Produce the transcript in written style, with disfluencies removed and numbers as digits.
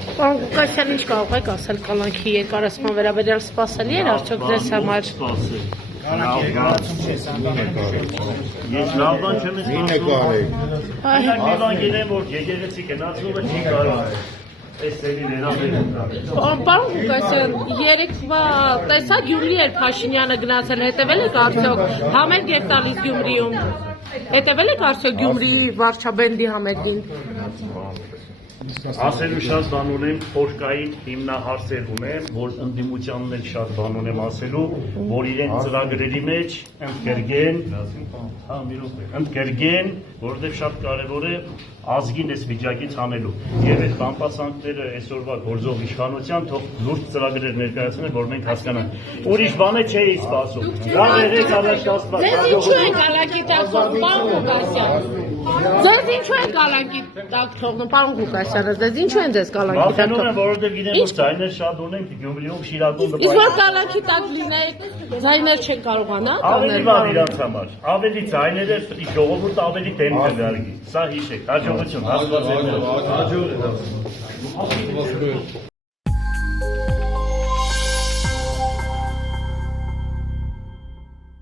Պարոն Ղուկասյան, ինչ կարող եք ասել կալանքի երկարացման վերաբերյալ սպասելի էր արդյոք ձեզ համար։ Ես լավ բան չեմ սպասում։ Բան գիտեմ, որ եկեղեցի գնացողը չի կարող։ Պարոն Ղուկասյան, երեկվա տեսա Գյումրի էր Փաշինյանը գնացել, հետևել եք արդյոք համերգ էր տալիս Գյումրիում։ Հետևել եք արդյոք Գյումրիի վարչաբենդի համերգին։ Ասելու շատ բան ունեմ, խորկային հիմնահարցեր ունեմ, որ ընդդիմությանն էլ շատ բան ունեմ ասելու, որ իրենց ծրագրերի մեջ ընդգրկեն, որովհետև շատ կարևոր է ազգին այս վիճակից հանելու։ Եվ այդ բամբասանքները այսօրվա գործող իշխանության թող լուրջ ծրագրեր ներկայացնեն, որ մենք հասկանանք։ Ուրիշ բան չէի սպասում։ Լավ երեք առաջ աստված։ Ձեզ ինչու են կալանքի տակ թողնում, պարոն Ղուկասյան։ Ձեզ ինչու են կալանքի տակ թողնում, պարոն Ղուկասյանը, ձեզ ինչու են ձեզ կալանքի տակ թողնում։ թողնում։ Որովհետև գիտեմ, որ ձայներ շատ ունենք Գյումրիում, Շիրակում։ Իսկ որ կալանքի տակ լինեք, ձայներ չեն կարողանա։ Ավելի բան իրանց համար, ավելի ձայները ժողովուրդը ավելի դեմ կդարգի։ Սա հիշեք, հաջողություն, Աստված ձեզ։